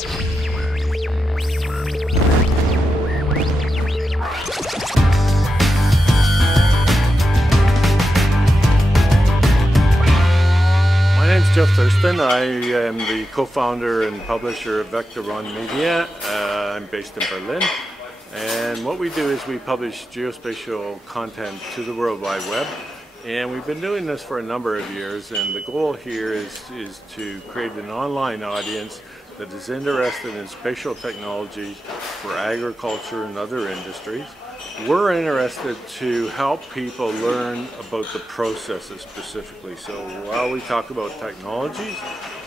Jeff Thurston. I am the co-founder and publisher of Vector-One Media. I'm based in Berlin, and what we do is we publish geospatial content to the World Wide Web, and we've been doing this for a number of years, and the goal here is to create an online audience that is interested in spatial technology for agriculture and other industries. We're interested to help people learn about the processes specifically. So while we talk about technologies,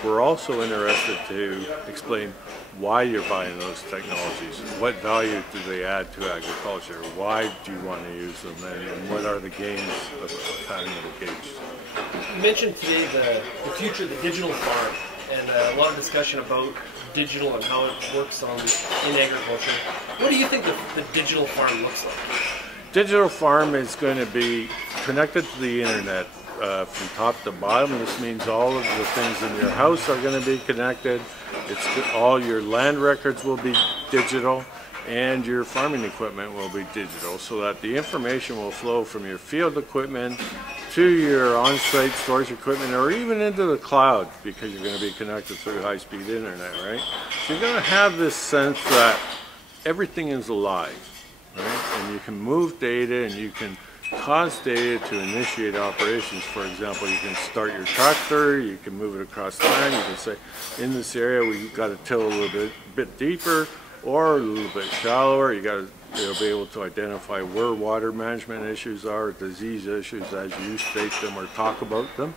we're also interested to explain why you're buying those technologies. What value do they add to agriculture? Why do you want to use them? And what are the gains of having them engaged? You mentioned today the future of the digital farm, and a lot of discussion about digital and how it works in agriculture. What do you think the digital farm looks like? Digital farm is going to be connected to the internet from top to bottom. This means all of the things in your house are going to be connected. All your land records will be digital, and your farming equipment will be digital, so that the information will flow from your field equipment to your on-site storage equipment, or even into the cloud, because you're going to be connected through high-speed internet, right? So you're going to have this sense that everything is alive, right? And you can move data, and you can cause data to initiate operations. For example, you can start your tractor, you can move it across land, you can say, in this area we've got to till a little bit deeper, or a little bit shallower. You'll be able to identify where water management issues are, disease issues as you state them or talk about them.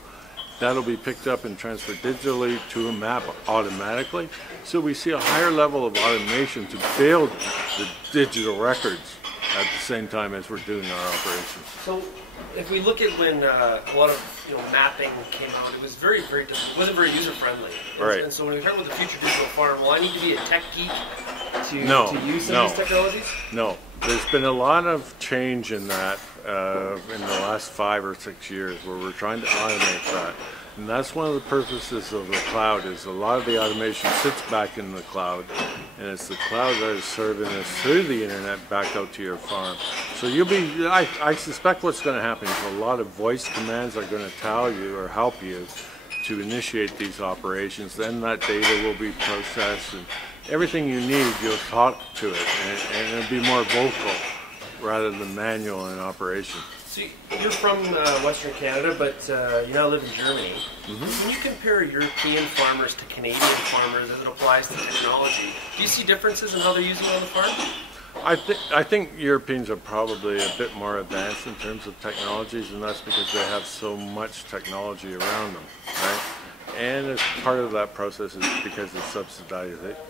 That'll be picked up and transferred digitally to a map automatically. So we see a higher level of automation to build the digital records at the same time as we're doing our operations. So if we look at when a lot of mapping came out, it was very difficult. It wasn't very user friendly. Right. And so when we talk about the future digital farm, will I need to be a tech geek to use some of these technologies? No. There's been a lot of change in that in the last 5 or 6 years, where we're trying to automate that. And that's one of the purposes of the cloud, is a lot of the automation sits back in the cloud, and it's the cloud that is serving us through the internet back out to your farm. So I suspect what's going to happen is a lot of voice commands are going to tell you or help you to initiate these operations. Then that data will be processed, and everything you need, you'll talk to it, and it'll be more vocal rather than manual in operation. So you're from Western Canada, but you now live in Germany. Mm-hmm. When you compare European farmers to Canadian farmers as it applies to technology, do you see differences in how they're using it on the farm? I think Europeans are probably a bit more advanced in terms of technologies, and that's because they have so much technology around them, right? And as part of that process is because of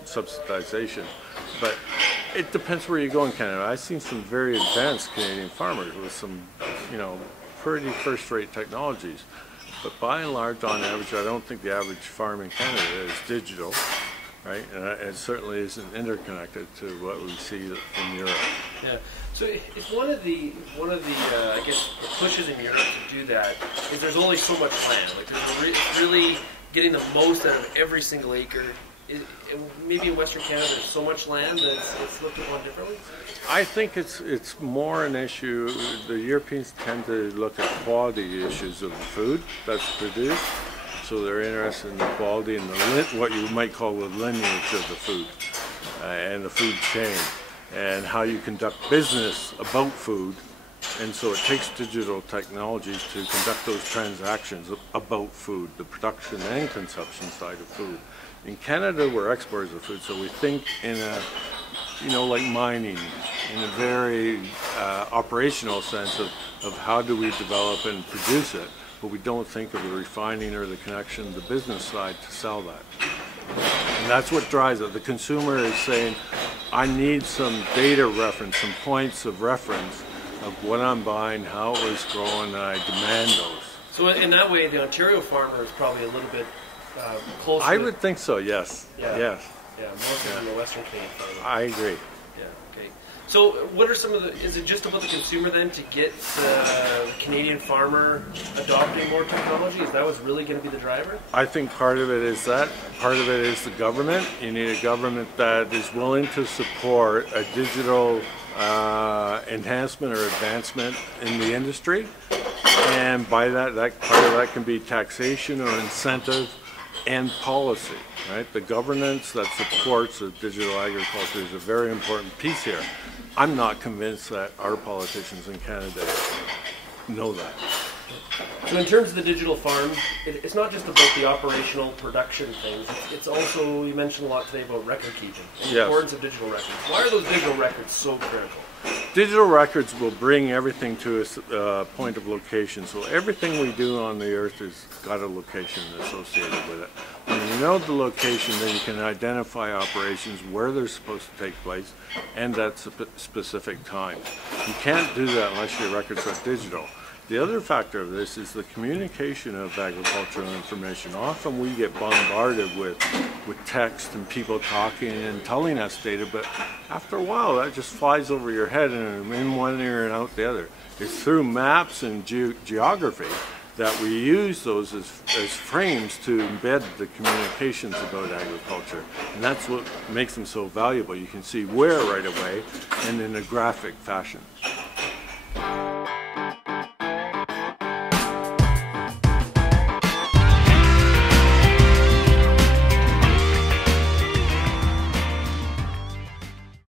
subsidization. But it depends where you go in Canada. I've seen some very advanced Canadian farmers with some, pretty first-rate technologies. But by and large, on average, I don't think the average farm in Canada is digital, right? And it certainly isn't interconnected to what we see in Europe. Yeah. So if one of the I guess the pushes in Europe to do that is there's only so much land. Like there's really getting the most out of every single acre. Maybe in Western Canada there's so much land that it's looked upon differently? I think it's more an issue. The Europeans tend to look at quality issues of the food that's produced. So they're interested in the quality and what you might call the lineage of the food and the food chain, and how you conduct business about food. And so it takes digital technologies to conduct those transactions about food, the production and consumption side of food. In Canada, we're exporters of food, so we think in a, like mining, in a very operational sense of how do we develop and produce it, but we don't think of the refining or the connection, the business side to sell that. And that's what drives it. The consumer is saying, I need some data reference, some points of reference of what I'm buying, how it was growing, and I demand those. So in that way, the Ontario farmer is probably a little bit closer. I would think so, yes. Yeah. Yes. Yeah, more than the Western Canadian farmer. I agree. Yeah, okay. So what are some of the, is it just about the consumer then to get the Canadian farmer adopting more technology? Is that what's really going to be the driver? I think part of it is that. Part of it is the government. You need a government that is willing to support a digital enhancement or advancement in the industry. And by that part of that can be taxation or incentive and policy, right? The governance that supports the digital agriculture is a very important piece here. I'm not convinced that our politicians in Canada know that. So in terms of the digital farm, it's not just about the operational production things. It's also, you mentioned a lot today about record keeping, and the importance of digital records. Why are those digital records so critical? Digital records will bring everything to a point of location. So everything we do on the earth has got a location associated with it. When you know the location, then you can identify operations where they're supposed to take place and at specific time. You can't do that unless your records are digital. The other factor of this is the communication of agricultural information. Often we get bombarded with text and people talking and telling us data, but after a while that just flies over your head and in one ear and out the other. It's through maps and geography that we use those as frames to embed the communications about agriculture. And that's what makes them so valuable. You can see where right away and in a graphic fashion.